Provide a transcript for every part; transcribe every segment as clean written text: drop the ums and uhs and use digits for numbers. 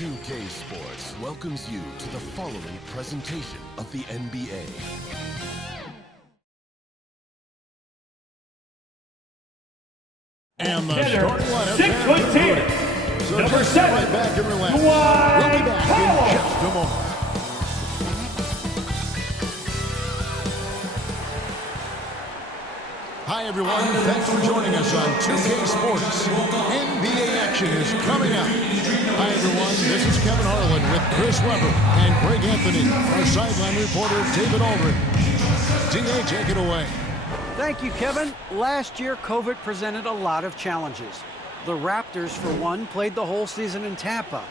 2K Sports welcomes you to the following presentation of the NBA. And the starting lineup. 6'10", so number just 7, right back and relax. Dwight We'll be back Howard. in just a moment. Hi, everyone. Thanks for joining us on 2K Sports. NBA action is coming up. Hi, everyone. This is Kevin Harlan with Chris Webber and Greg Anthony. Our sideline reporter, David Aldridge. D.A., take it away. Thank you, Kevin. Last year, COVID presented a lot of challenges. The Raptors, for one, played the whole season in Tampa.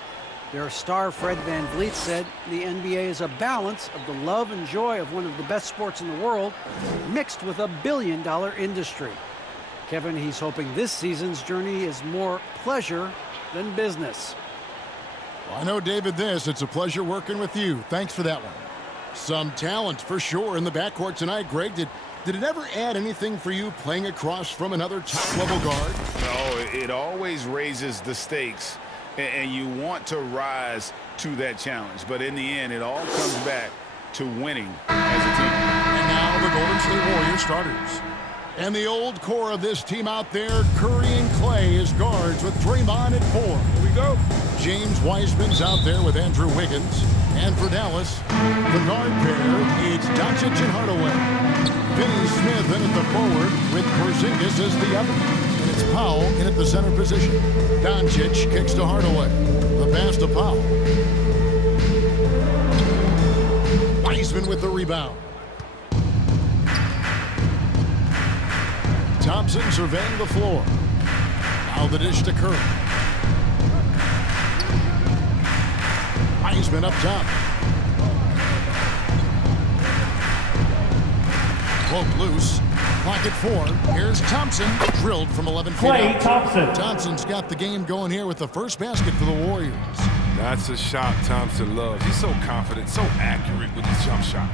Their star Fred VanVleet said the NBA is a balance of the love and joy of one of the best sports in the world mixed with a billion-dollar industry. Kevin, he's hoping this season's journey is more pleasure than business. Well, I know, David, it's a pleasure working with you. Thanks for that one. Some talent for sure in the backcourt tonight. Greg, did it ever add anything for you playing across from another top-level guard? No, it always raises the stakes, and you want to rise to that challenge. But in the end, it all comes back to winning as a team. And now the Golden State Warriors starters. And the old core of this team out there, Curry and Clay as guards with Draymond at 4. Here we go. James Wiseman's out there with Andrew Wiggins. And for Dallas, the guard pair, it's Doncic and Hardaway. Finney Smith in at the forward with Porzingis as the other. And it's Powell in at the center position. Doncic kicks to Hardaway. The pass to Powell. Wiseman with the rebound. Thompson surveying the floor. Now the dish to Curry. Wiseman up top. Broke loose. Clock at 4. Here's Thompson. Drilled from 11 feet Klay out. Thompson. Thompson's got the game going here with the first basket for the Warriors. That's a shot Thompson loves. He's so confident, so accurate with his jump shot.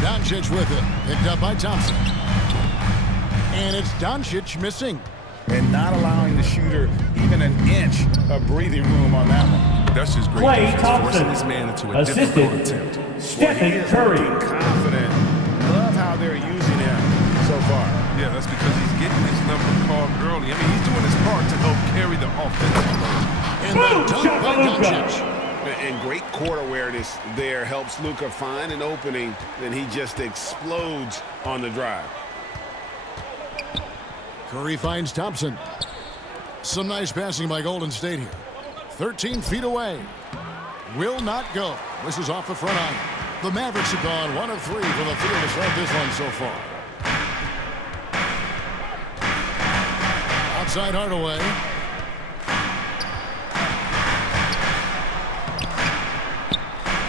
Doncic with it. Picked up by Thompson. And it's Doncic missing. And not allowing the shooter even an inch of breathing room on that one. That's just great Klay defense, Thompson. forcing this man into a Assisted. difficult attempt. Stephen Curry. Confident. Love how they're using him so far. Yeah, that's because he's getting his number called early. I mean, he's doing his part to help carry the offensive load. And Boom! the dunk Shot by by Luka. Doncic. And great court awareness there helps Luka find an opening, then he just explodes on the drive. Curry finds Thompson. Some nice passing by Golden State here. 13 feet away. Will not go. This is off the front iron. The Mavericks have gone 1 of 3 from the field to start this one so far. Outside Hardaway.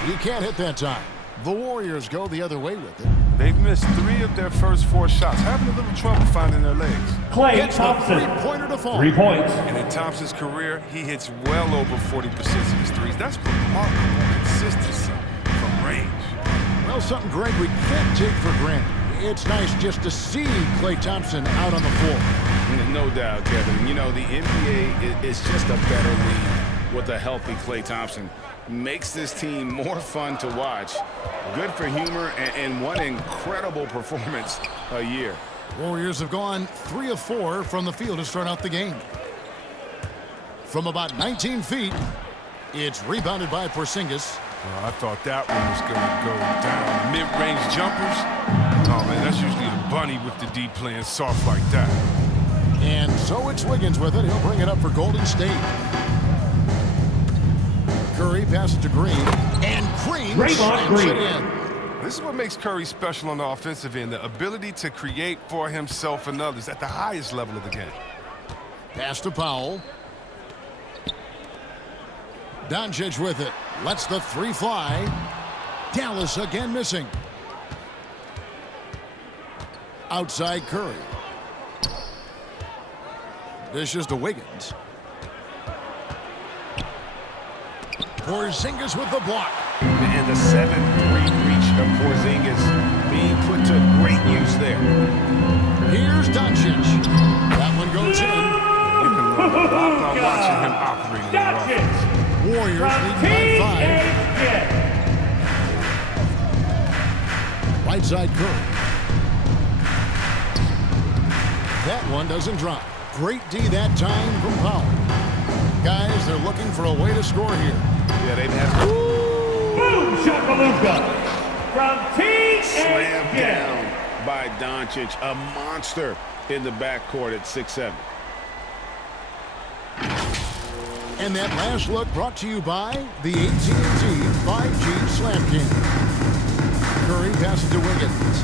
He can't hit that time. The Warriors go the other way with it. They've missed 3 of their first 4 shots, having a little trouble finding their legs. Klay Gets the Thompson. three-pointer to fall. 3 points. And in Thompson's career, he hits well over 40% of his threes. That's remarkable consistency from range. Well, something, Greg, we can't take for granted. It's nice just to see Klay Thompson out on the floor. No doubt, Kevin. You know, the NBA is just a better league with a healthy Klay Thompson. Makes this team more fun to watch. Good for humor and one incredible performance a year. Warriors have gone 3 of 4 from the field to start out the game. From about 19 feet, it's rebounded by Porzingis. Well, I thought that one was going to go down. Mid-range jumpers. Oh, man, that's usually the bunny with the D playing soft like that. And so it's Wiggins with it. He'll bring it up for Golden State. Curry passes to Green. And Green slams Green. it in. This is what makes Curry special on the offensive end, the ability to create for himself and others at the highest level of the game. Pass to Powell. Doncic with it. Lets the 3 fly. Dallas again missing. Outside Curry. Dishes to Wiggins. Porzingis with the block. And the 7-3 reach of Porzingis being put to great use there. Here's Doncic. That one goes in. You can learn a lot by watching him Warriors From leading by Team 5. Asia. Right side Curry. That one doesn't drop. Great D that time from Powell. Guys, they're looking for a way to score here. Yeah, they've had Boom shakalaka. From Team slam Asia. down by Doncic, a monster in the backcourt at 6'7". And that last look brought to you by the AT&T 5G Slam King. Curry passes to Wiggins.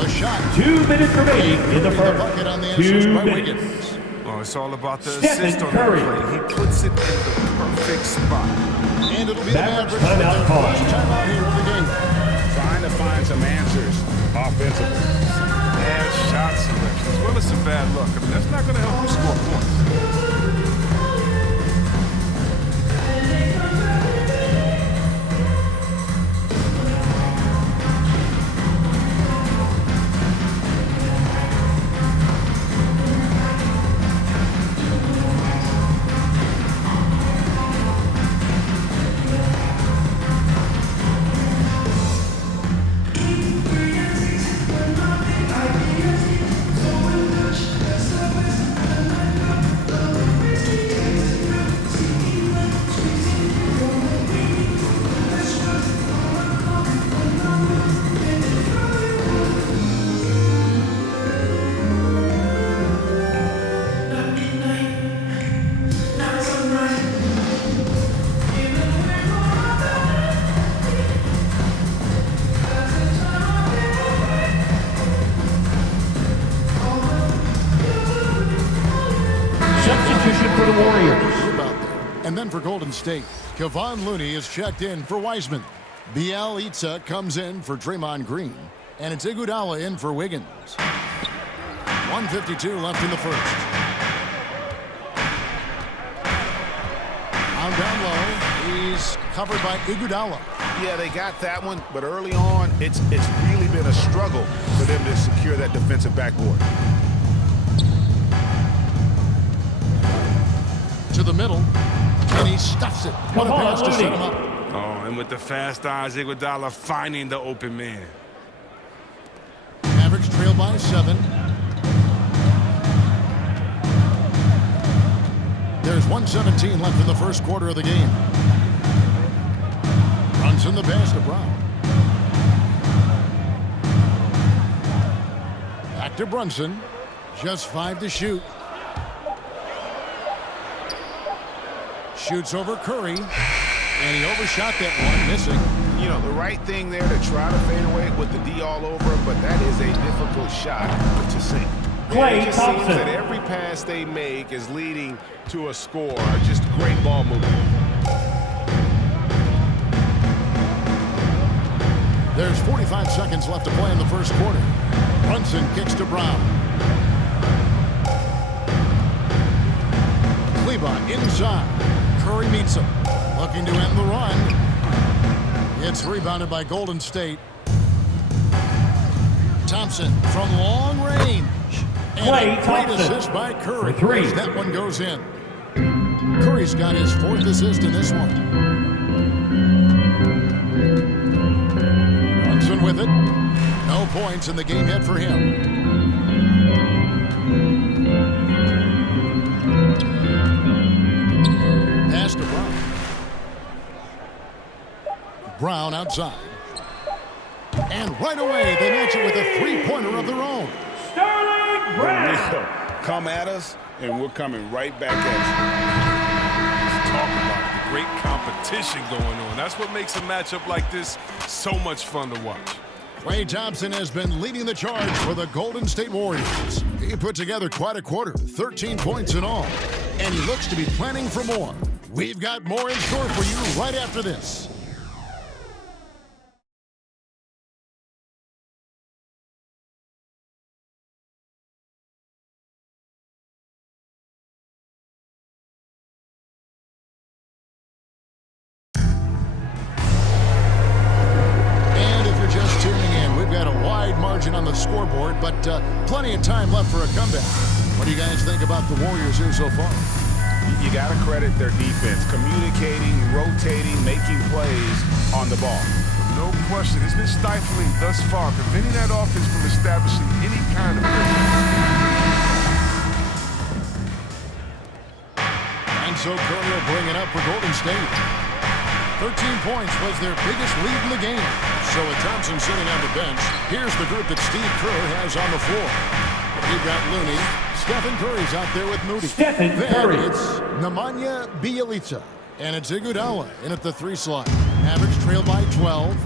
The shot. 2 minutes remaining in the first. Bucket on the assist 2 by minutes. Wiggins. Oh, it's all about the Stephen assist on Curry. the play. He puts it in the perfect spot. And it'll be Mavericks the Mavericks with timeout their call. first timeout here in the game. Trying to find some answers offensively. Bad shot selection as well as some bad luck. I mean, that's not going to help you score points. Substitution for the Warriors. About there. And then for Golden State, Kevon Looney is checked in for Wiseman. Bielitsa comes in for Draymond Green. And it's Iguodala in for Wiggins. 1:52 left in the first. Down low, he's covered by Iguodala. Yeah, they got that one, but early on, it's really been a struggle for them to secure that defensive backboard. To the middle, and he stuffs it. What a Come on, pass to set Looney. him up. Oh, and with the fast eyes, Iguodala finding the open man. Mavericks trail by 7. There's 1:17 left in the first quarter of the game. Runs in the pass to Brown. Back to Brunson. Just 5 to shoot. Shoots over Curry. And he overshot that one, missing. You know, the right thing there to try to fade away with the D all over him, but that is a difficult shot to sink. Klay It just seems Thompson. that every pass they make is leading to a score. Just great ball movement. There's 45 seconds left to play in the first quarter. Brunson kicks to Brown. Kleba inside. Curry meets him. Looking to end the run. It's rebounded by Golden State. Thompson from long range. And Klay a great Thompson assist by Curry. for 3. As that one goes in. Curry's got his 4th assist in this one. Brunson with it. No points in the game yet for him. Pass to Brown. Brown outside. And right away, they match it with a 3-pointer of their own. Sterling Brown. Come at us, and we're coming right back at Let's talk about it. The great competition going on. That's what makes a matchup like this so much fun to watch. Klay Thompson has been leading the charge for the Golden State Warriors. He put together quite a quarter, 13 points in all. And he looks to be planning for more. We've got more in store for you right after this. On the scoreboard, but plenty of time left for a comeback. What do you guys think about the Warriors here so far? You got to credit their defense, communicating, rotating, making plays on the ball. No question, it's been stifling thus far, preventing that offense from establishing any kind of rhythm. And so Curry will bring it up for Golden State. 13 points was their biggest lead in the game. So with Thompson sitting on the bench, here's the group that Steve Kerr has on the floor. You've got Looney. Stephen Curry's out there with Moody. Stephen Curry. Then it's Nemanja Bjelica. And it's Iguodala in at the 3 slot. Mavericks trail by 12.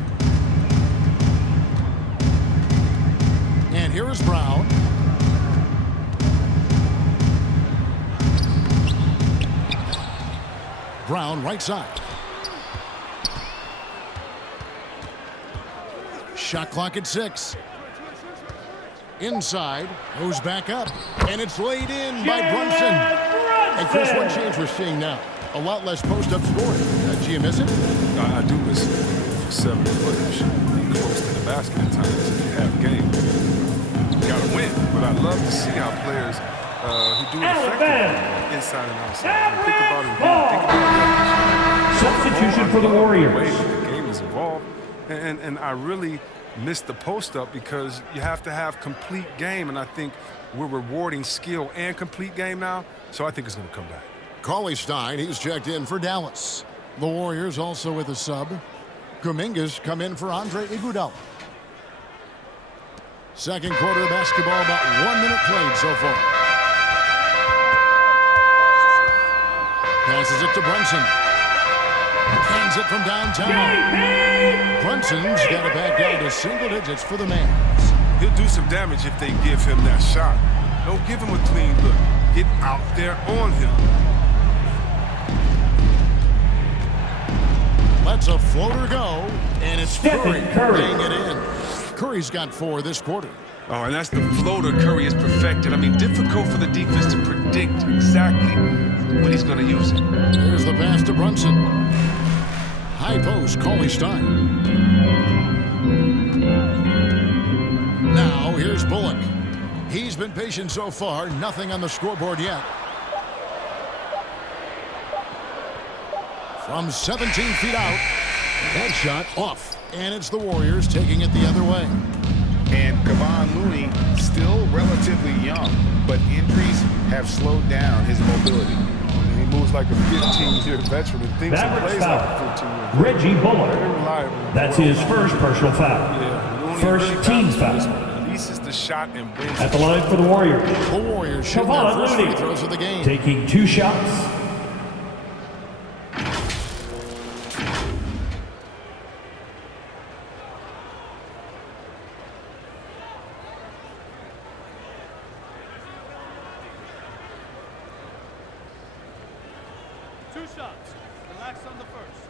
And here is Brown. Brown right side. Shot clock at 6. Inside, goes back up, and it's laid in by Brunson. And Chris, one change we're seeing now. A lot less post-up scoring. Do you miss it? I do miss it. For 7 footers, be close to the basket at times if you have game. You got to win, but I love to see how players who do it effectively inside and outside. Think about it. Substitution for the Warriors. The way that the game is evolved, and I really miss the post-up because you have to have complete game, and I think we're rewarding skill and complete game now, so I think it's going to come back. Cauley Stein, he's checked in for Dallas. The Warriors also with a sub. Kuminga's come in for Andre Iguodala. Second quarter of basketball, about 1 minute played so far. Passes it to Brunson. Hands it from downtown. Brunson's got it back down to single digits for the Mavs. He'll do some damage if they give him that shot. Don't give him a clean look. Get out there on him. Lets a floater go, and it's Curry Curry laying it in. Curry's got 4 this quarter. Oh, and that's the floater Curry has perfected. I mean, difficult for the defense to predict exactly when he's going to use it. Here's the pass to Brunson. High post, Cauley Stein. Now, here's Bullock. He's been patient so far. Nothing on the scoreboard yet. From 17 feet out. That shot off. And it's the Warriors taking it the other way. And Kevon Looney still relatively young, but injuries have slowed down his mobility. He moves like a 15-year veteran and thinks and Mavericks plays like a foul. 15-year veteran. Reggie Bullock. Very reliable. That's his first personal foul. Yeah, Looney First really team's balances foul. this one. Releases the shot and wins. At the line for the Warriors. The Warriors shoot their Kevon first free Looney throws of the game. taking 2 shots. Relax on the first.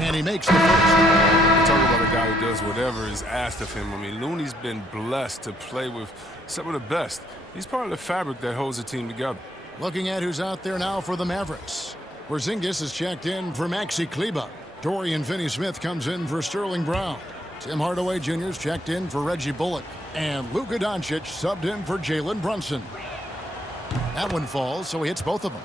And he makes the first. We're talking about a guy who does whatever is asked of him. I mean, Looney's been blessed to play with some of the best. He's part of the fabric that holds the team together. Looking at who's out there now for the Mavericks. Porzingis is checked in for Maxi Kleber. Dorian Finney-Smith comes in for Sterling Brown. Tim Hardaway Jr.'s checked in for Reggie Bullock. And Luka Doncic subbed in for Jalen Brunson. That one falls, so he hits both of them.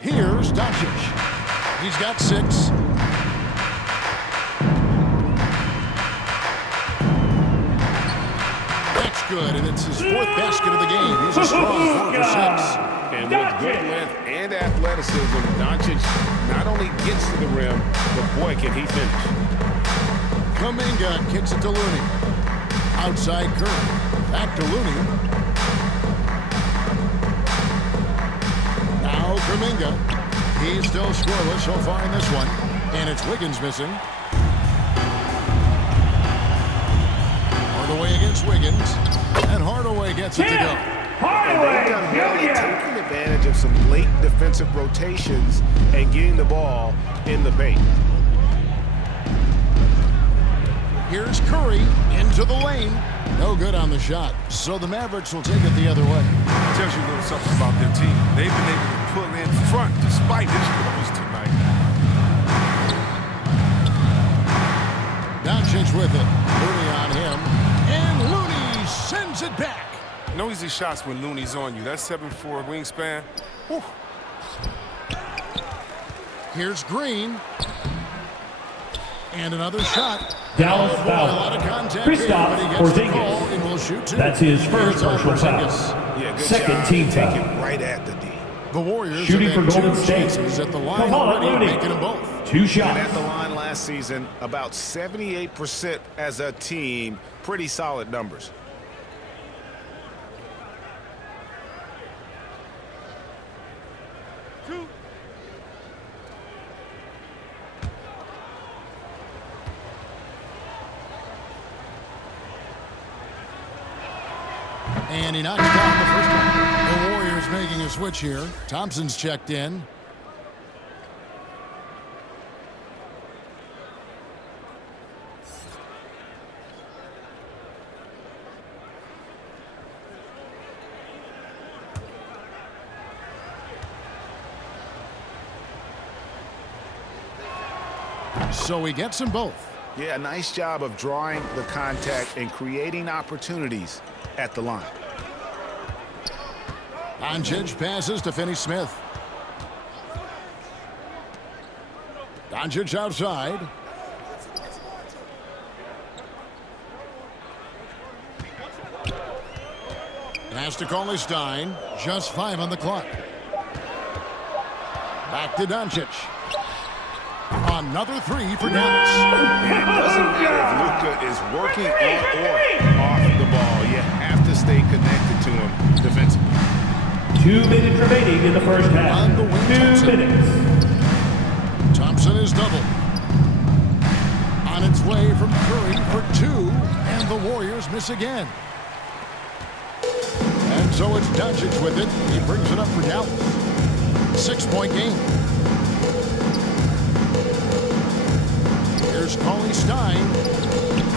Here's Doncic. He's got 6. That's good, and it's his 4th basket of the game. He's a strong 4 for 6. And with good length and athleticism, Doncic not only gets to the rim, but boy, can he finish. Kuminga kicks it to Looney. Outside Curry. Back to Looney. Now Kuminga. He's still scoreless so far in this one. And it's Wiggins missing. Hardaway against Wiggins. And Hardaway gets it to go. And they've done well at taking advantage of some late defensive rotations and getting the ball in the paint. Here's Curry into the lane. No good on the shot. So the Mavericks will take it the other way. Tells you a little something about their team. They've been able to pull in front despite his struggles tonight. Doncic with it. Looney on him. And Looney sends it back. No easy shots when Looney's on you. That 7'4" wingspan. Whew. Here's Green. And another shot. Dallas A lot of foul. contact here, but he Kristaps gets the call and will Porzingis. shoot two. That's his Here's first personal foul. Porzingis. Yeah, good Second job. team Take foul. it right at the D. The Warriors Shooting have for had Golden two State. chances at the line Come on, already, Looney. making them both. 2 And shots. at the line last season, about 78% as a team. Pretty solid numbers. And he knocks down the first one. The Warriors making a switch here. Thompson's checked in. So he gets them both. Yeah, nice job of drawing the contact and creating opportunities at the line. Doncic passes to Finney-Smith. Doncic outside. Pass to Cauley-Stein. Just 5 on the clock. Back to Doncic. Another 3 for Dallas. And it doesn't matter if Luka is working on or off the ball. You have to stay connected to him defensively. 2 minutes remaining in the first half. On the wing, 2 Thompson. minutes. Thompson is doubled. On its way from Curry for 2, and the Warriors miss again. And so it's Doncic with it. He brings it up for Dallas. 6-point game. Here's Cauley-Stein.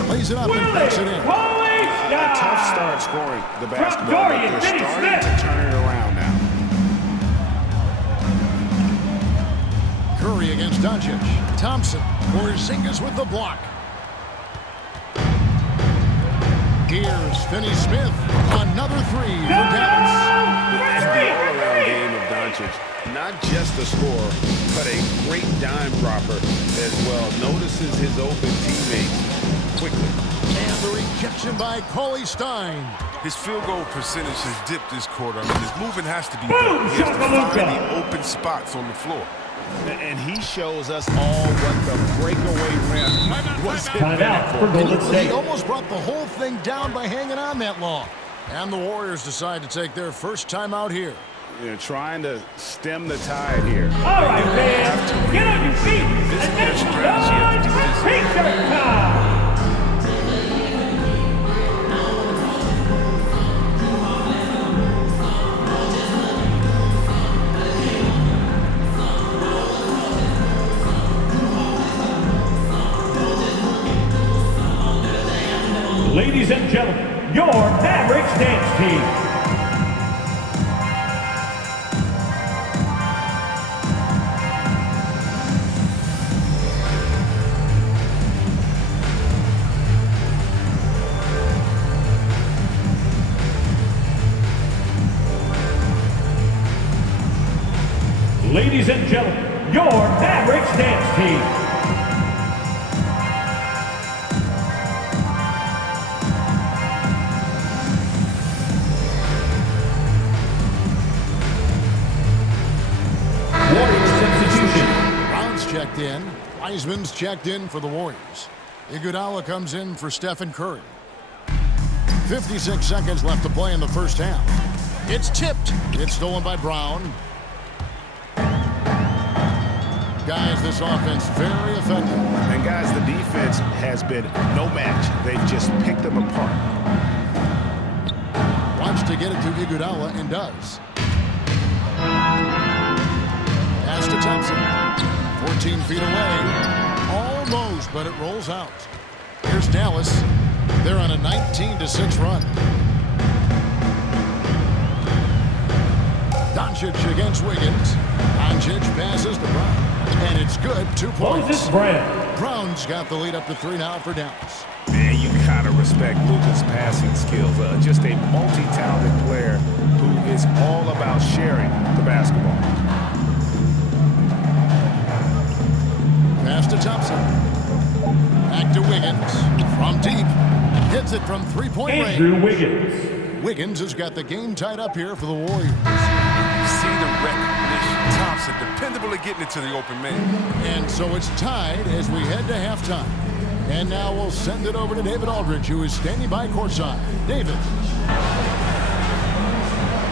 Plays it up and backs it in. A tough start scoring the basketball, but they're starting to turn it around now. Curry against Doncic. Thompson. Porzingis with the block. Here's Finney-Smith. Another 3 for Dallas. And the all-around game of Doncic, not just a scorer, but a great dime dropper as well. Notices his open teammates quickly. And the rejection by Cauley-Stein. His field goal percentage has dipped this quarter. I mean, his movement has to be better. He has to find the open spots on the floor. And he shows us all what the breakaway rim was Timeout for Golden He State. almost brought the whole thing down by hanging on that long. And the Warriors decide to take their first time out here. They're trying to stem the tide here. All right, fans, get on your feet and make some noise for T-shirt time. Ladies and gentlemen, your Mavericks dance team. Ladies and gentlemen, your Mavericks dance team. Warriors substitution. Brown's checked in. Wiseman's checked in for the Warriors. Iguodala comes in for Stephen Curry. 56 seconds left to play in the first half. It's tipped. It's stolen by Brown. Guys, this offense very effective. And guys, the defense has been no match. They've just picked them apart. Wants to get it to Iguodala and does. Pass to Thompson. 14 feet away. Almost, but it rolls out. Here's Dallas. They're on a 19-6 run. Doncic against Wiggins. Doncic passes to Brown. And it's good. 2 points. Moses Brown. Brown's got the lead up to 3 now for Dallas. Man, you gotta respect Luka's passing skills. Just a multi-talented player who is all about sharing the basketball. Pass to Thompson. Back to Wiggins. From deep. Hits it from three-point range. Andrew Wiggins. Wiggins has got the game tied up here for the Warriors. You see the recognition. Thompson dependably getting it to the open man. And so it's tied as we head to halftime. And now we'll send it over to David Aldridge, who is standing by courtside. David.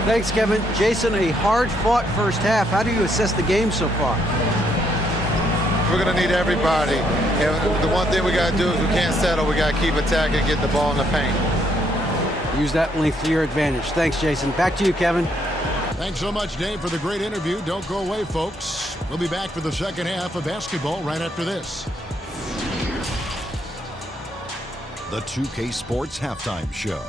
Thanks, Kevin. Jason, a hard-fought first half. How do you assess the game so far? We're going to need everybody. And the one thing we got to do is we can't settle. We got to keep attacking and get the ball in the paint. Use that length to your advantage. Thanks, Jason. Back to you, Kevin. Thanks so much, Dave, for the great interview. Don't go away, folks. We'll be back for the second half of basketball right after this. The 2K Sports Halftime Show.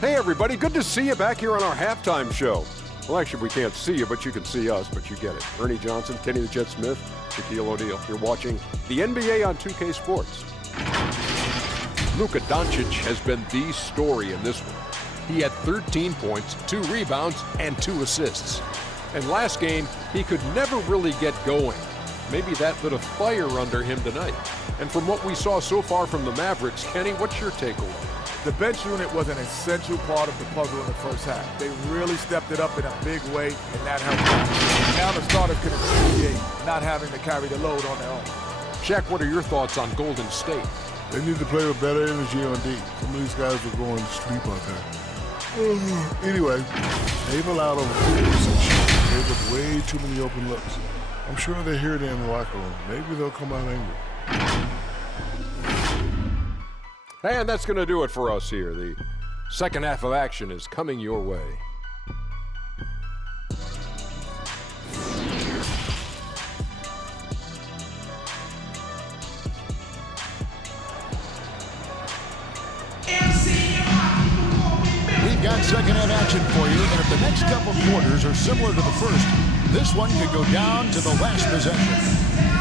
Hey, everybody. Good to see you back here on our halftime show. Well, actually, we can't see you, but you can see us, but you get it. Ernie Johnson, Kenny the Jet Smith, Shaquille O'Neal. You're watching the NBA on 2K Sports. Luka Doncic has been the story in this one. He had 13 points, 2 rebounds, and 2 assists. And last game, he could never really get going. Maybe that lit a fire under him tonight. And from what we saw so far from the Mavericks, Kenny, what's your takeaway? The bench unit was an essential part of the puzzle in the first half. They really stepped it up in a big way, and that helped them. Now the starters can appreciate not having to carry the load on their own. Shaq, what are your thoughts on Golden State? They need to play with better energy on D. Some of these guys were going to sleep out there. Anyway, they've allowed over 50% shooting. Gave up way too many open looks. I'm sure they hear it in the locker room. Maybe they'll come out angry. And that's going to do it for us here. The second half of action is coming your way. We've got second half action for you, and if the next couple quarters are similar to the first, this one could go down to the last possession.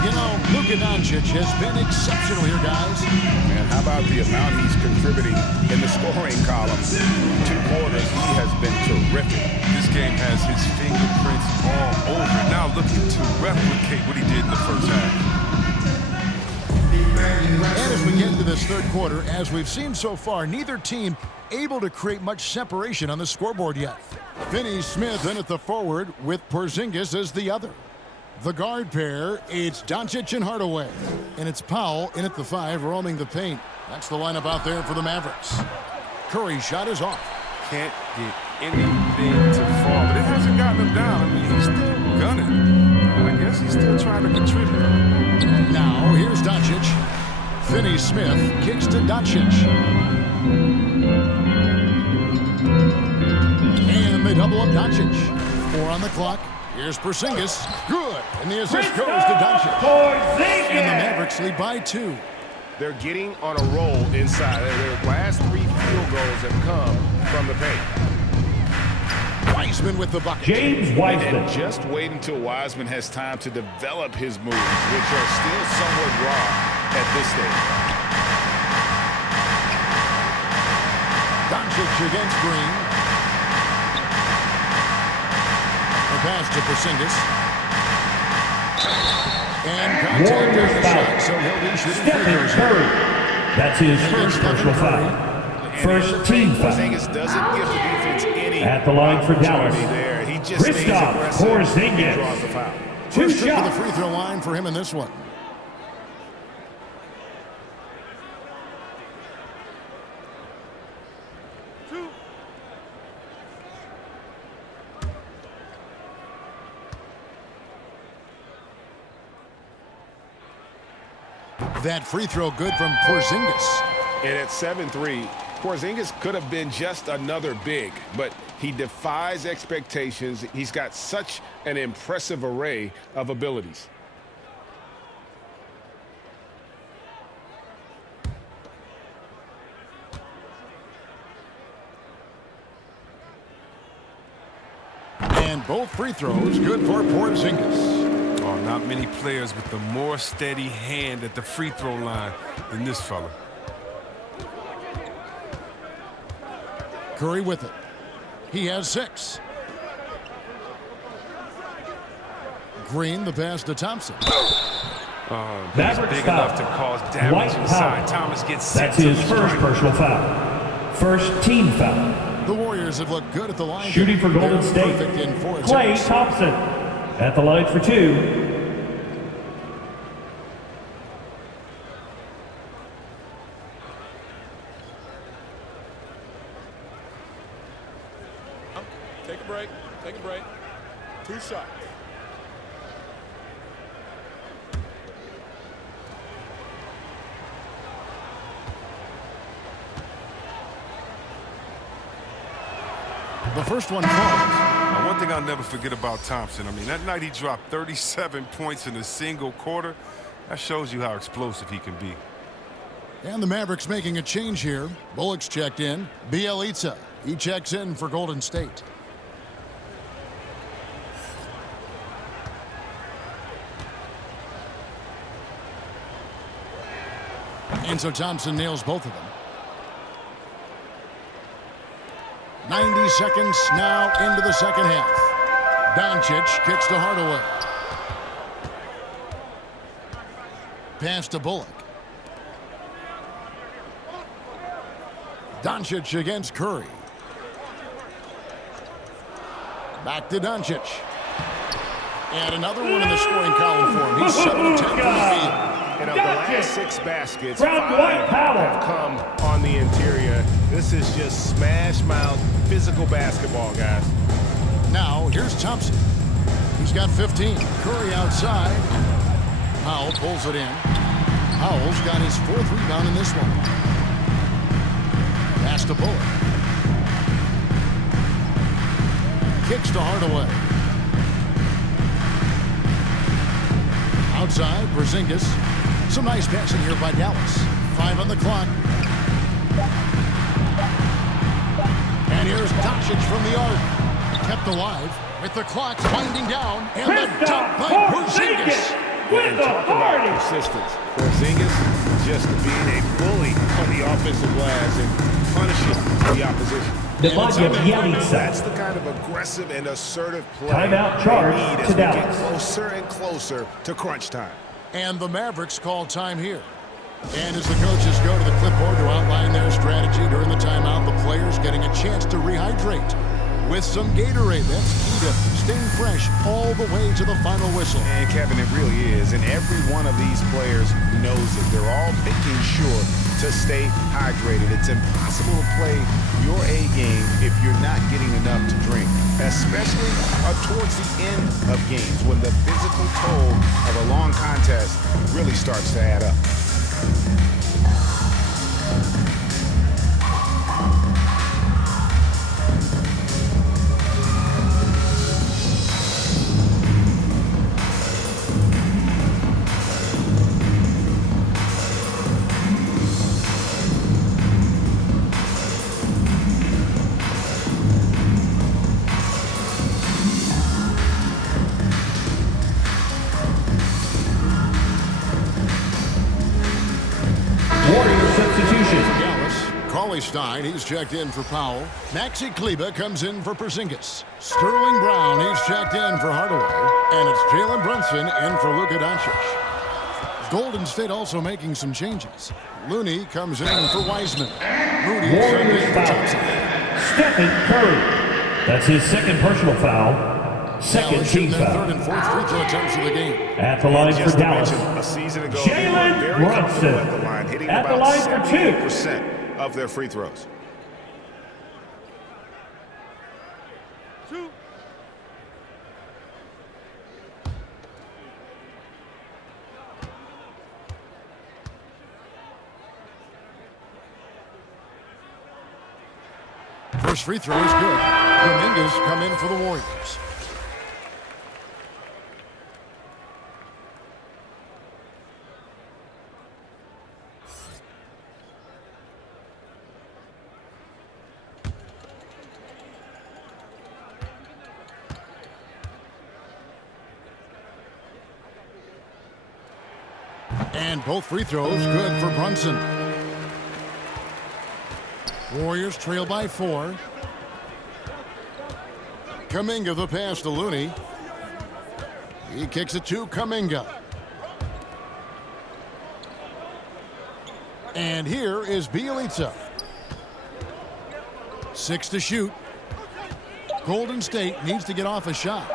You know, Luka Doncic has been exceptional here, guys. Man, how about the amount he's contributing in the scoring column? 2 quarters, he has been terrific. This game has his fingerprints all over it. Now looking to replicate what he did in the first half. And as we get into this third quarter, as we've seen so far, neither team able to create much separation on the scoreboard yet. Finney-Smith in at the forward with Porzingis as the other. The guard pair, it's Doncic and Hardaway. And it's Powell in at the 5, roaming the paint. That's the lineup out there for the Mavericks. Curry's shot is off. Can't get anything to fall, but it hasn't gotten him down. I mean, he's still gunning. I guess he's still trying to contribute. Now, here's Doncic. Finney-Smith kicks to Doncic. And they double up Doncic. 4 on the clock. Here's Porzingis. Good. And the assist goes to Doncic. And the Mavericks lead by 2. They're getting on a roll inside. Their last 3 field goals have come from the paint. Wiseman with the bucket. James Wiseman. And just wait until Wiseman has time to develop his moves, which are still somewhat raw at this stage. Doncic against Green. The pass to Porzingis. And contact on the shot, so he'll be shooting free Stephen throws. Curry. That's his first personal foul. First team foul. Porzingis doesn't give the defense any At the line for Dallas, there. He just stays Kristaps aggressive and draws the Porzingis. foul. First trip to the free throw line for him in this one. That free throw good from Porzingis. And at 7-3, Porzingis could have been just another big, but he defies expectations. He's got such an impressive array of abilities. And both free throws good for Porzingis. Oh, Not many players with a more steady hand at the free throw line than this fella. Curry with it. He has 6. Green, the pass to Thompson. Mavericks big foul. enough to cause damage inside. Thomas gets sent That's to his the first stripe. personal foul. First team foul. The Warriors have looked good at the line. Shooting for Golden They're State. perfect in 4 Klay attempts. Thompson at the line for 2. Take a break. Take a break. 2 shots. The first one falls. Now, one thing I'll never forget about Thompson, I mean, that night he dropped 37 points in a single quarter. That shows you how explosive he can be. And the Mavericks making a change here. Bullock's checked in. Bielitsa, he checks in for Golden State. And so Thompson nails both of them. 90 seconds now into the second half. Doncic kicks to Hardaway. Pass to Bullock. Doncic against Curry. Back to Doncic. And another one in the scoring column for him. He's 7 of 10 from the field. You know, the last 6 baskets, From 5 Dwight Powell. have come on the interior. This is just smash mouth physical basketball, guys. Now, here's Thompson. He's got 15. Curry outside. Powell pulls it in. Powell's got his 4th rebound in this one. Pass to Bullock. Kicks to Hardaway. Outside, Porzingis. Some nice passing here by Dallas. 5 on the clock. And here's Doncic from the arc. Kept alive with the clock winding down. And the dunk by Porzingis. With the party. Persistence. Porzingis just being a bully on the offensive glass and punishing the opposition. That's the kind of aggressive and assertive play Timeout charge we need as to we get Dallas. closer and closer to crunch time. And the Mavericks call time here. And as the coaches go to the clipboard to outline their strategy during the timeout, the players getting a chance to rehydrate with some Gatorade. That's key to staying fresh all the way to the final whistle. And Kevin, it really is. And every one of these players knows it. They're all making sure to stay hydrated. It's impossible to play your A game if you're not getting enough to drink, especially towards the end of games when the physical toll of a long contest really starts to add up. Stein, he's checked in for Powell. Maxi Kleber comes in for Porzingis. Sterling Brown, he's checked in for Hardaway. And it's Jalen Brunson in for Luka Doncic. Golden State also making some changes. Looney comes in for Wiseman. Moody Warriors for foul. Thompson. Stephen Curry. That's his 2nd personal foul. Second team their foul. 3rd and 4th free throw attempts of the game. At the line for Just to Dallas. mention, a season ago, they were Jalen very comfortable Brunson at the line, hitting at the about line for 2. 78% of their free throws. First free throw is good. Dominguez come in for the Warriors. And both free throws good for Brunson. Warriors trail by 4. Kuminga the pass to Looney. He kicks it to Kuminga. And here is Bielitsa. 6 to shoot. Golden State needs to get off a shot.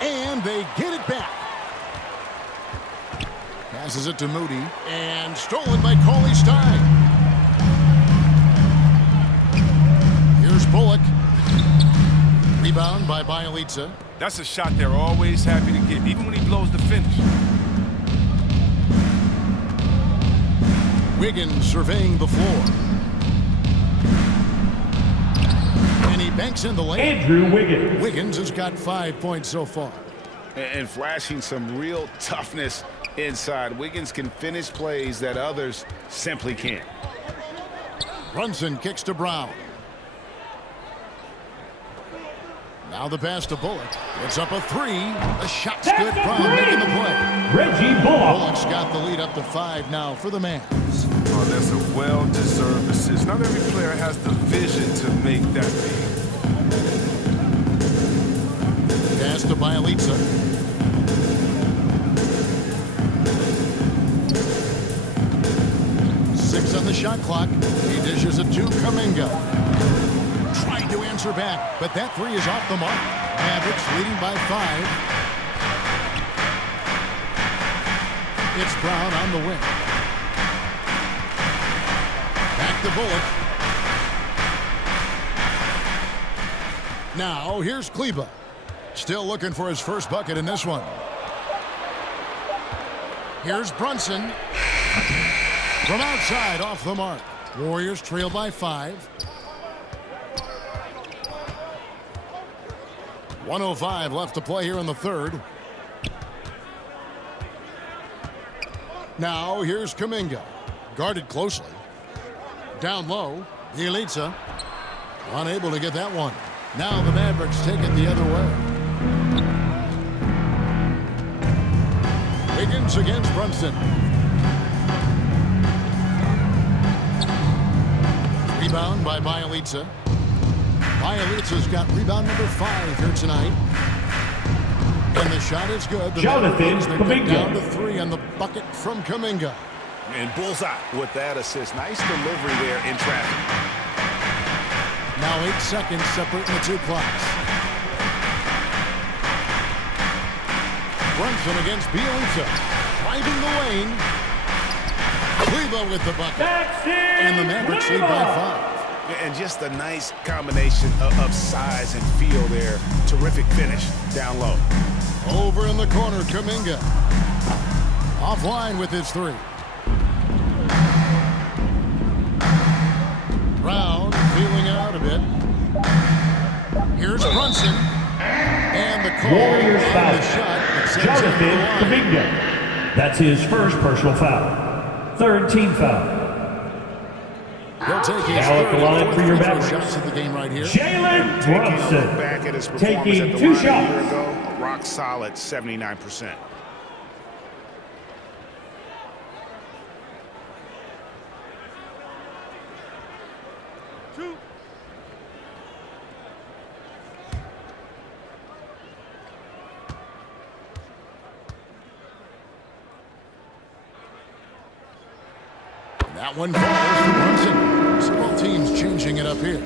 And they get it back. Passes it to Moody. And stolen by Cauley Stein. Here's Bullock. Rebound by Bielitsa. That's a shot they're always happy to get, even when he blows the finish. Wiggins surveying the floor. And he banks in the lane. Andrew Wiggins. Wiggins has got 5 points so far. And flashing some real toughness inside. Wiggins can finish plays that others simply can't. Brunson kicks to Brown. Now the pass to Bullock. It's up a 3. The shot's good. Brown making the play. Reggie Bullock. Bullock's got the lead up to 5 now for the Mavs. Oh, that's a well-deserved assist. Not every player has the vision to make that lead. Pass to Bielitsa. Six on the shot clock. He dishes it to Kuminga. Trying to answer back, but that 3 is off the mark. Mavericks leading by 5. It's Brown on the wing. Back to Bullock. Now here's Kleba. Still looking for his first bucket in this one. Here's Brunson. From outside, off the mark. Warriors trail by 5. 1:05 left to play here in the third. Now here's Kuminga. Guarded closely. Down low. Bielitsa. Unable to get that one. Now the Mavericks take it the other way. Wiggins against Brunson. Rebound by Bielitsa. Bielitsa's got rebound number 5 here tonight. And the shot is good. The Jonathan Kuminga down to 3 on the bucket from Kuminga. And bullseye with that assist. Nice delivery there in traffic. Now 8 seconds separating the 2 clocks. Brunson against Bielitsa. Driving the lane. Kleba with the bucket. And the Mavericks lead by 5. And just a nice combination of size and feel there. Terrific finish down low. Over in the corner, Kuminga. Offline with his 3. Brown feeling it out a bit. Here's Brunson. And the call Warriors on foul. the shot. Jonathan Kuminga. That's his first personal foul. Third team foul. He'll take his Now at the line for your Mavericks. shots of the game right here. Jalen Taking a look Brunson. back at his performance Taking at the 2 line a year shots. ago, a rock solid 79%. That one falls for Brunson. So both teams changing it up here.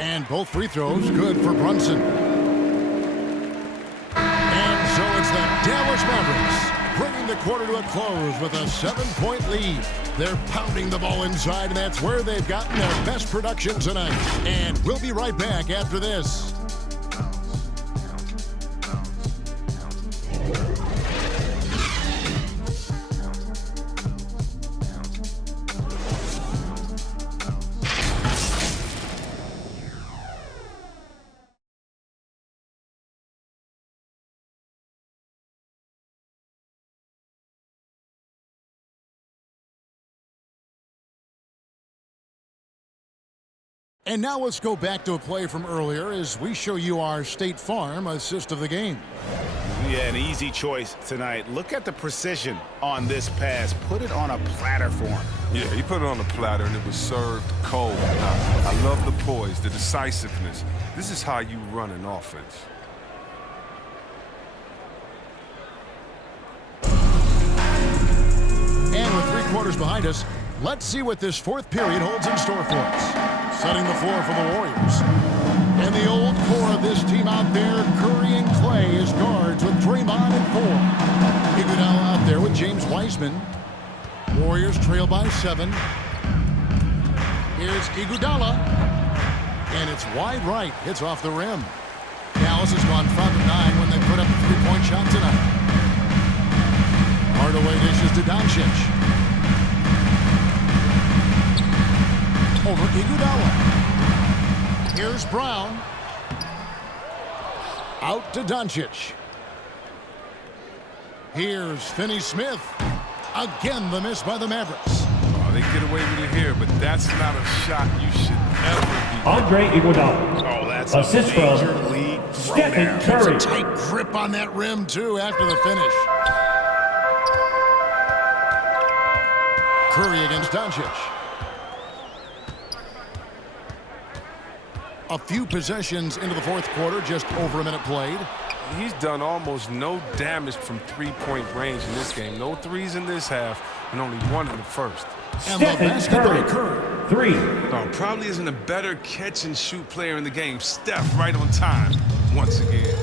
And both free throws good for Brunson. So it's the Dallas Mavericks bringing the quarter to a close with a 7-point lead. They're pounding the ball inside, and that's where they've gotten their best production tonight. And we'll be right back after this. And now let's go back to a play from earlier as we show you our State Farm assist of the game. Yeah, an easy choice tonight. Look at the precision on this pass. Put it on a platter for him. Yeah, he put it on a platter, and it was served cold. Now, I love the poise, the decisiveness. This is how you run an offense. And with 3 quarters behind us, let's see what this 4th period holds in store for us. Setting the floor for the Warriors. And the old core of this team out there, Curry and Clay as guards with Draymond and 4. Iguodala out there with James Wiseman. Warriors trail by 7. Here's Iguodala. And it's wide right. Hits off the rim. Dallas has gone 5 of 9 when they put up a 3-point shot tonight. Hardaway dishes to Doncic. Over Iguodala. Here's Brown. Out to Doncic. Here's Finney-Smith. Again, the miss by the Mavericks. Oh, they get away with it here, but that's not a shot you should ever be. Andre Iguodala. Oh, that's assist a major from league Stephen throwdown. Curry. It's a tight grip on that rim, too, after the finish. Curry against Doncic. A few possessions into the 4th quarter, just over a minute played. He's done almost no damage from 3-point range in this game. No threes in this half, and only 1 in the first. And the basket by Curry. 3. Oh, probably isn't a better catch-and-shoot player in the game. Steph right on time once again.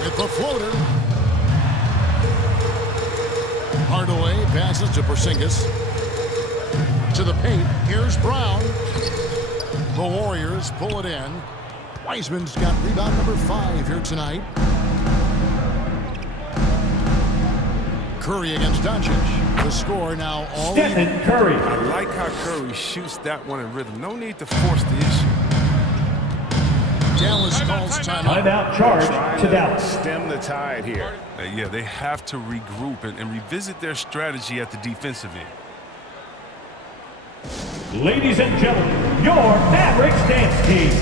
With the floater. Hardaway passes to Porzingis. To the paint. Here's Brown. The Warriors pull it in. Wiseman's got rebound number 5 here tonight. Curry against Doncic. The score now all Stephen Curry. I like how Curry shoots that one in rhythm. No need to force the issue. Dallas calls timeout. Timeout charge to Dallas. Stem the tide here. Yeah, they have to regroup and revisit their strategy at the defensive end. Ladies and gentlemen, your Mavericks dance team.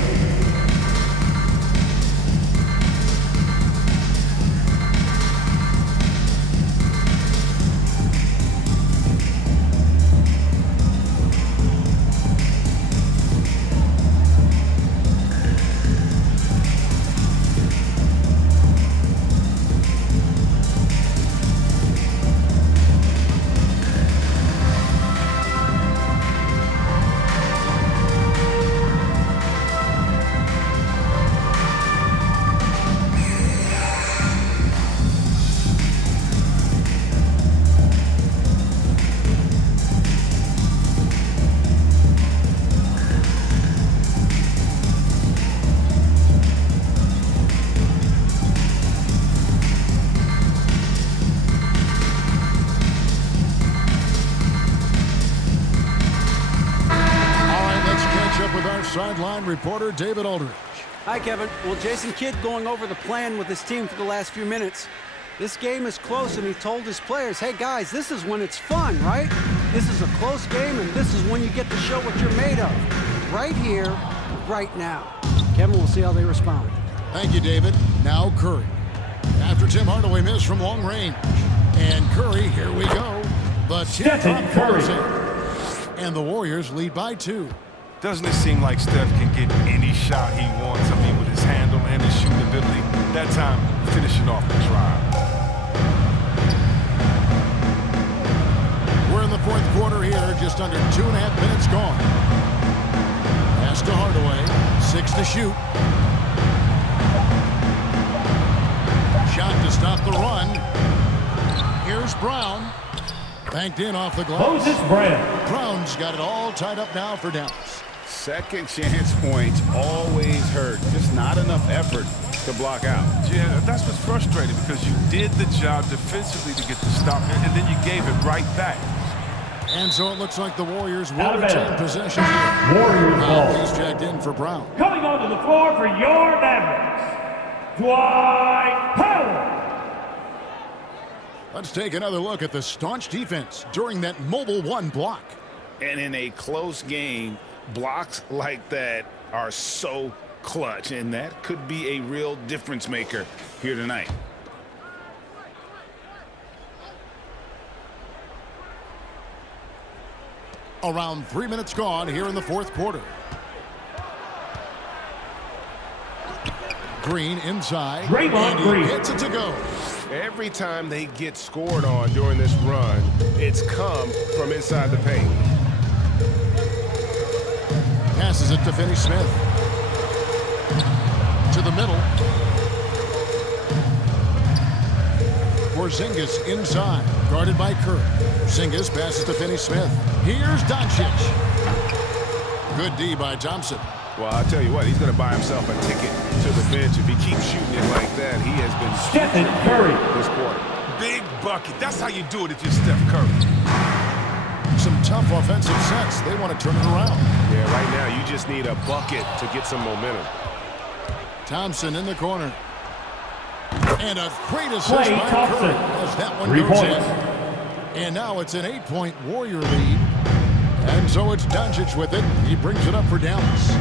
Sideline reporter David Aldridge. Hi, Kevin. Well, Jason Kidd going over the plan with his team for the last few minutes. This game is close, and he told his players, hey, guys, this is when it's fun, right? This is a close game, and this is when you get to show what you're made of. Right here, right now. Kevin, we'll see how they respond. Thank you, David. Now Curry. After Tim Hardaway missed from long range. And Curry, here we go. The Stephen Curry. And the Warriors lead by 2. Doesn't it seem like Steph can get any shot he wants? I mean, with his handle and his shooting ability. That time, finishing off the drive. We're in the 4th quarter here, just under 2.5 minutes gone. Pass to Hardaway, 6 to shoot. Shot to stop the run. Here's Brown. Banked in off the glass. Moses Brown. Brown's got it all tied up now for Dallas. Second chance points always hurt. Just not enough effort to block out. Yeah, that's what's frustrating because you did the job defensively to get the stop, and then you gave it right back. And so it looks like the Warriors will retain possession here. Warriors ball. He's jacked in for Brown. Coming onto the floor for your Mavericks, Dwight Powell. Let's take another look at the staunch defense during that mobile 1 block. And in a close game, blocks like that are so clutch, and that could be a real difference maker here tonight. Around 3 minutes gone here in the fourth quarter. Green inside. Draymond Green gets it to go. Every time they get scored on during this run, it's come from inside the paint. Passes it to Finney-Smith. To the middle. Porzingis inside. Guarded by Curry. Porzingis passes to Finney-Smith. Here's Doncic. Good D by Thompson. Well, I'll tell you what, he's going to buy himself a ticket to the bench. If he keeps shooting it like that, he has been Stephen Curry this quarter. Big bucket. That's how you do it if you're Steph Curry. Some tough offensive sets. They want to turn it around. Yeah, right now you just need a bucket to get some momentum. Thompson in the corner. And a great assist Klay by Thompson. Curry as that one 3 goes points. in. And now it's an 8-point Warrior lead. And so it's Doncic with it. He brings it up for Dallas.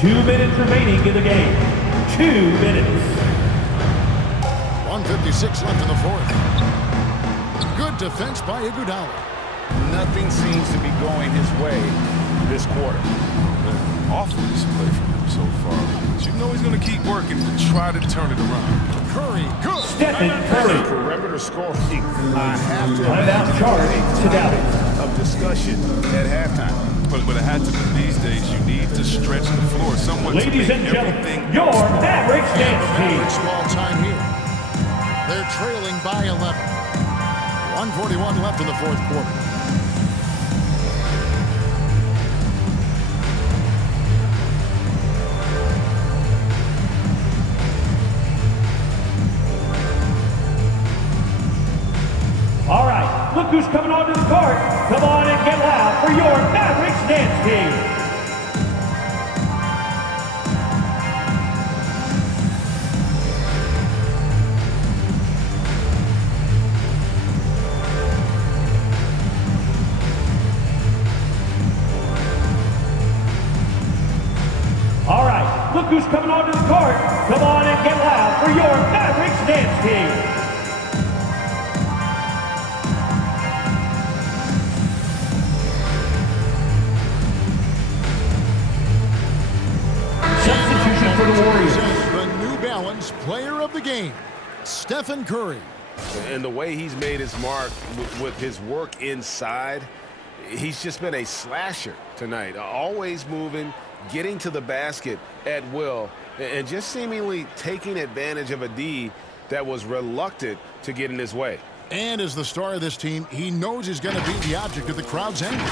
2 minutes remaining in the game. 2 minutes. 1:56 left in the fourth. Good defense by Iguodala. Nothing seems to be going his way this quarter. Awful display from him so far. But you know he's going to keep working to try to turn it around. Curry, good. Stephen Curry. Perimeter scoring. I have to Timeout charge to Dallas. of discussion at halftime. But it had to be these days. You need to stretch the floor somewhat. Ladies to and make gentlemen, everything your Mavericks dance team. Mavericks ball time here. They're trailing by 11. 1:41 left in the fourth quarter. All right, look who's coming onto the court. Come on and get loud for your Mavericks dance team. All right, look who's coming onto the court. Come on and get loud for your Mavericks dance team. Substitution for the Warriors. The New Balance player of the game, Stephen Curry. And the way he's made his mark with his work inside, he's just been a slasher tonight. Always moving, getting to the basket at will, and just seemingly taking advantage of a D that was reluctant to get in his way. And as the star of this team, he knows he's going to be the object of the crowd's anger.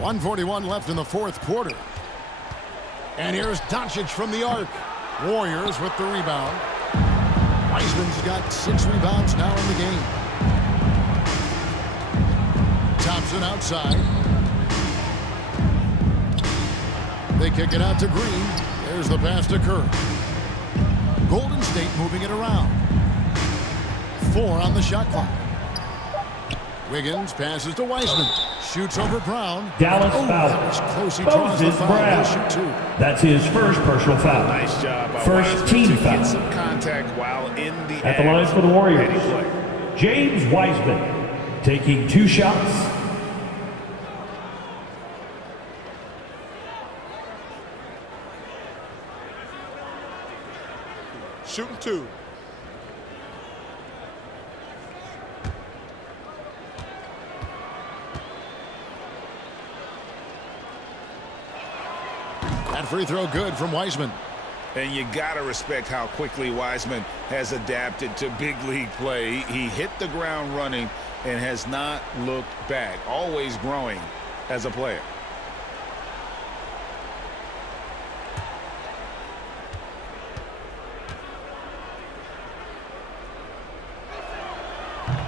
1:41 left in the fourth quarter. And here's Doncic from the arc. Warriors with the rebound. Wiseman's got 6 rebounds now in the game. Thompson outside. They kick it out to Green. There's the pass to Curry. Golden State moving it around. 4 on the shot clock. Wiggins passes to Wiseman. Shoots over Brown. Dallas foul. That was close. He draws the Moses foul. Brown. He'll shoot 2. That's his first personal foul. Nice job by First Wiseman team to foul. get some contact while in the At the line for the Warriors, Ready play. James Wiseman taking 2 shots. Shooting 2. That free throw good from Wiseman. And you got to respect how quickly Wiseman has adapted to big league play. He hit the ground running and has not looked back, always growing as a player.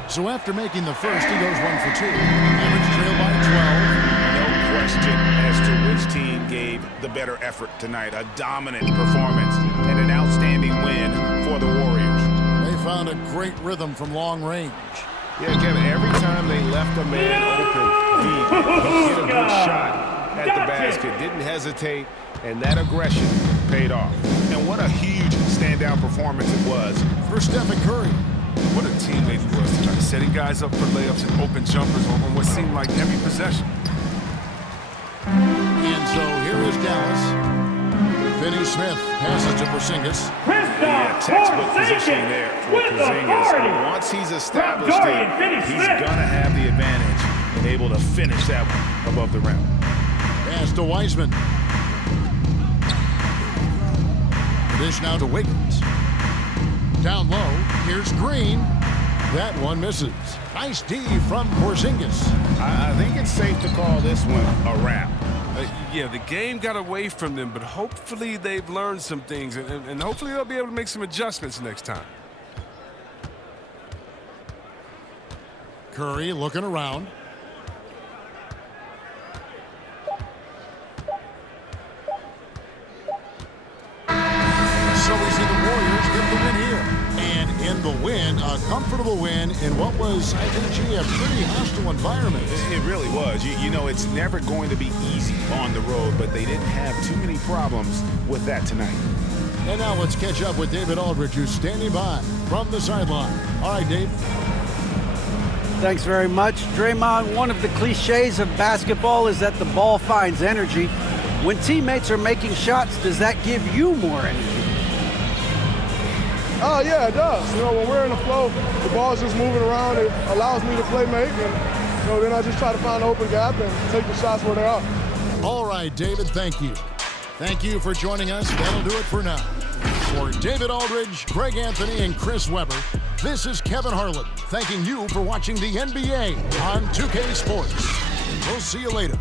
So after making the first, he goes 1 for 2. Mavericks trail by 12. No question as to which team gave the better effort tonight. A dominant performance and an outstanding win for the Warriors. They found a great rhythm from long range. Yeah, Kevin, every time they left a man open deep, he hit a good shot at the basket. Didn't hesitate, and that aggression paid off. And what a huge standout performance it was for Stephen Curry. What a teammate he was tonight, setting guys up for layups and open jumpers on what seemed like every possession. And so here is Dallas. Finney Smith passes to Porzingis. Yeah, textbook positioning there for Porzingis. Once he's established it, he's going to have the advantage and able to finish that one above the rim. Pass to Wiseman. Dish now to Wiggins. Down low, here's Green. That one misses. Nice D from Porzingis. I think it's safe to call this one a wrap. Yeah, the game got away from them, but hopefully they've learned some things, and hopefully they'll be able to make some adjustments next time. Curry looking around. So we see the Warriors get the win here. And in the win, a comfortable win in what was, I think, a pretty hostile environment. It really was. You know, it's never going to be easy on the road, but they didn't have too many problems with that tonight. And now let's catch up with David Aldridge, who's standing by from the sideline. All right, Dave. Thanks very much. Draymond, one of the cliches of basketball is that the ball finds energy. When teammates are making shots, does that give you more energy? Oh, yeah, it does. You know, when we're in the flow, the ball's just moving around. It allows me to play make, and, you know, then I just try to find an open gap and take the shots where they are. All right, David, thank you. Thank you for joining us. That'll do it for now. For David Aldridge, Greg Anthony, and Chris Webber, this is Kevin Harlan thanking you for watching the NBA on 2K Sports. We'll see you later.